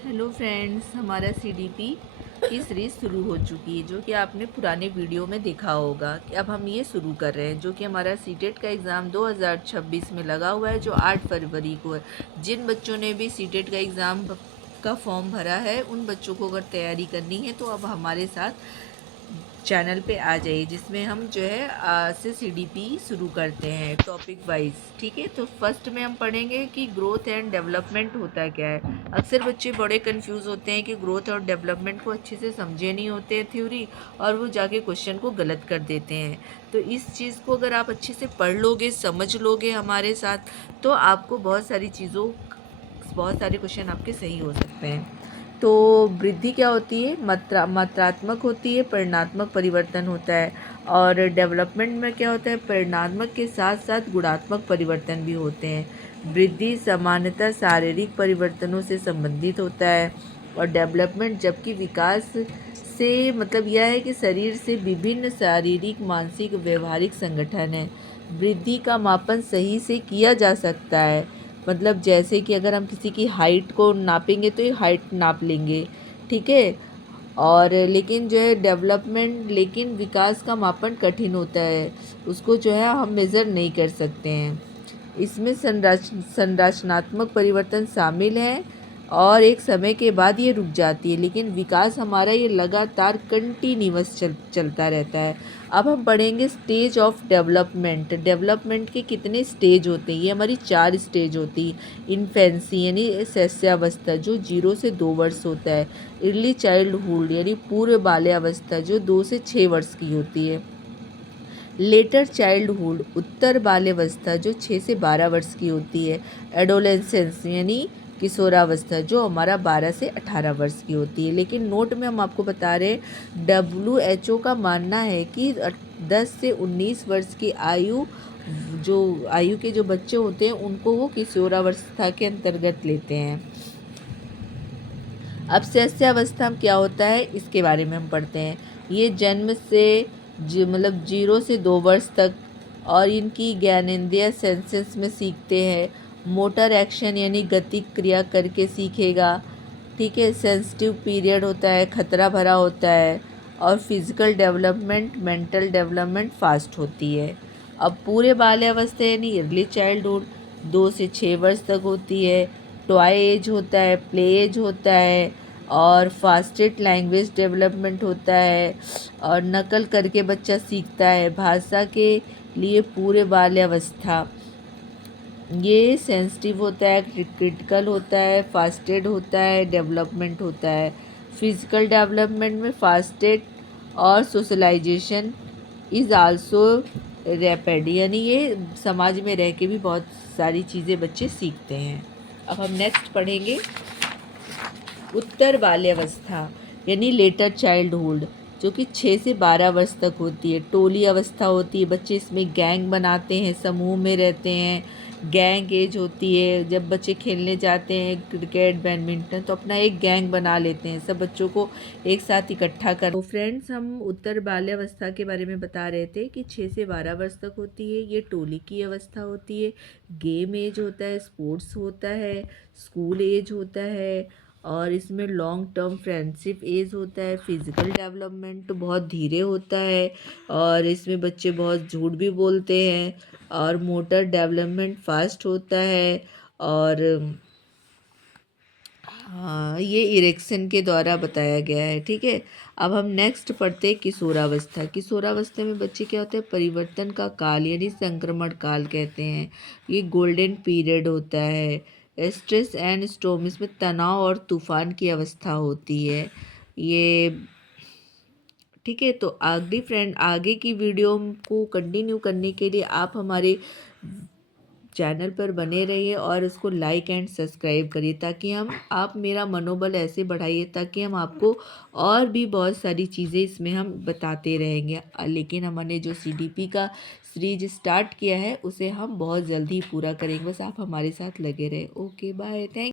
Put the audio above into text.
Hello friends, हमारा CDP की series शुरू हो चुकी है, जो कि आपने पुराने वीडियो में देखा होगा कि अब हम ये शुरू कर रहे हैं, जो कि हमारा सीटेट का एग्ज़ाम 2026 में लगा हुआ है, जो 8 फरवरी को है। जिन बच्चों ने भी सीटेट का एग्ज़ाम का फॉर्म भरा है, उन बच्चों को अगर तैयारी करनी है तो अब हमारे साथ चैनल पे आ जाइए, जिसमें हम जो है आज से सीडीपी शुरू करते हैं टॉपिक वाइज। ठीक है, तो फर्स्ट में हम पढ़ेंगे कि ग्रोथ एंड डेवलपमेंट होता क्या है। अक्सर बच्चे बड़े कंफ्यूज होते हैं कि ग्रोथ और डेवलपमेंट को अच्छे से समझे नहीं होते हैं थ्योरी, और वो जाके क्वेश्चन को गलत कर देते हैं। तो इस चीज़ को अगर आप अच्छे से पढ़ लोगे, समझ लोगे हमारे साथ, तो आपको बहुत सारे क्वेश्चन आपके सही हो सकते हैं। तो वृद्धि क्या होती है? मात्रात्मक होती है, परिमाणात्मक परिवर्तन होता है। और डेवलपमेंट में क्या होता है? परिमाणात्मक के साथ साथ गुणात्मक परिवर्तन भी होते हैं। वृद्धि सामान्यतः शारीरिक परिवर्तनों से संबंधित होता है, और डेवलपमेंट जबकि विकास से मतलब यह है कि शरीर से विभिन्न शारीरिक, मानसिक, व्यवहारिक संगठन है। वृद्धि का मापन सही से किया जा सकता है, मतलब जैसे कि अगर हम किसी की हाइट को नापेंगे तो ये हाइट नाप लेंगे, ठीक है। और लेकिन जो है लेकिन विकास का मापन कठिन होता है, उसको जो है हम मेज़र नहीं कर सकते हैं। इसमें संरचनात्मक परिवर्तन शामिल हैं, और एक समय के बाद ये रुक जाती है, लेकिन विकास हमारा ये लगातार कंटिन्यूअस चलता रहता है। अब हम पढ़ेंगे स्टेज ऑफ डेवलपमेंट। डेवलपमेंट के कितने स्टेज होते हैं? ये हमारी 4 स्टेज होती है। इन्फेंसी यानी शैशवावस्था, जो 0 से 2 वर्ष होता है। अर्ली चाइल्डहुड यानी पूर्व बाल्यावस्था, जो 2 से 6 वर्ष की होती है। लेटर चाइल्डहुड उत्तर बाल्यावस्था, जो 6 से 12 वर्ष की होती है। एडोलेसेंस यानी किशोरावस्था, जो हमारा 12 से 18 वर्ष की होती है। लेकिन नोट में हम आपको बता रहे हैं, WHO का मानना है कि 10 से 19 वर्ष की आयु के जो बच्चे होते हैं, उनको वो किशोरावस्था के अंतर्गत लेते हैं। अब शैशवावस्था में क्या होता है, इसके बारे में हम पढ़ते हैं। ये जन्म से मतलब 0 से 2 वर्ष तक, और इनकी ज्ञानेंद्रिय सेंसेस में सीखते हैं। मोटर एक्शन यानी गति क्रिया करके सीखेगा, ठीक है। सेंसिटिव पीरियड होता है, खतरा भरा होता है। और physical development, mental development fast होती है। अब पूरे बाल्यावस्था यानी अर्ली चाइल्डहुड 2 से 6 वर्ष तक होती है। टॉय एज होता है, प्ले एज होता है, और फास्टेड लैंग्वेज डेवलपमेंट होता है, और नकल करके बच्चा सीखता है। भाषा के लिए पूरे बाल्यावस्था ये सेंसिटिव होता है, क्रिटिकल होता है, फास्टेड होता है, डेवलपमेंट होता है। फिजिकल डेवलपमेंट में फास्टेड और सोशलाइजेशन इज़ आल्सो रैपिड, यानी ये समाज में रह के भी बहुत सारी चीज़ें बच्चे सीखते हैं। अब हम नेक्स्ट पढ़ेंगे उत्तर बाल्यावस्था यानी लेटर चाइल्डहुड, जो कि 6 से 12 वर्ष तक होती है। टोली अवस्था होती है, बच्चे इसमें गैंग बनाते हैं, समूह में रहते हैं। गैंग एज होती है, जब बच्चे खेलने जाते हैं क्रिकेट, बैडमिंटन, तो अपना एक गैंग बना लेते हैं, सब बच्चों को एक साथ इकट्ठा कर। तो फ्रेंड्स, हम उत्तर बाल्यावस्था के बारे में बता रहे थे कि 6 से 12 वर्ष तक होती है। ये टोली की अवस्था होती है। गेम एज होता है, स्पोर्ट्स होता है, स्कूल एज होता है, और इसमें लॉन्ग टर्म फ्रेंडशिप एज होता है। फिज़िकल डेवलपमेंट बहुत धीरे होता है, और इसमें बच्चे बहुत झूठ भी बोलते हैं। और मोटर डेवलपमेंट फास्ट होता है, और हाँ, ये इरेक्शन के द्वारा बताया गया है, ठीक है। अब हम नेक्स्ट पढ़ते हैं किशोरावस्था। किशोरावस्था में बच्चे क्या होते हैं? परिवर्तन का काल यानी संक्रमण काल कहते हैं। ये गोल्डन पीरियड होता है। स्ट्रेस एंड स्टॉर्म, इसमें तनाव और तूफान की अवस्था होती है ये, ठीक है। तो आगे की वीडियो को कंटिन्यू करने के लिए आप हमारे चैनल पर बने रहिए, और उसको लाइक एंड सब्सक्राइब करिए, ताकि आप मेरा मनोबल ऐसे बढ़ाइए, ताकि हम आपको और भी बहुत सारी चीज़ें इसमें हम बताते रहेंगे। लेकिन हमने जो सीडीपी का सीरीज स्टार्ट किया है, उसे हम बहुत जल्दी पूरा करेंगे। बस आप हमारे साथ लगे रहे। Okay, bye, thank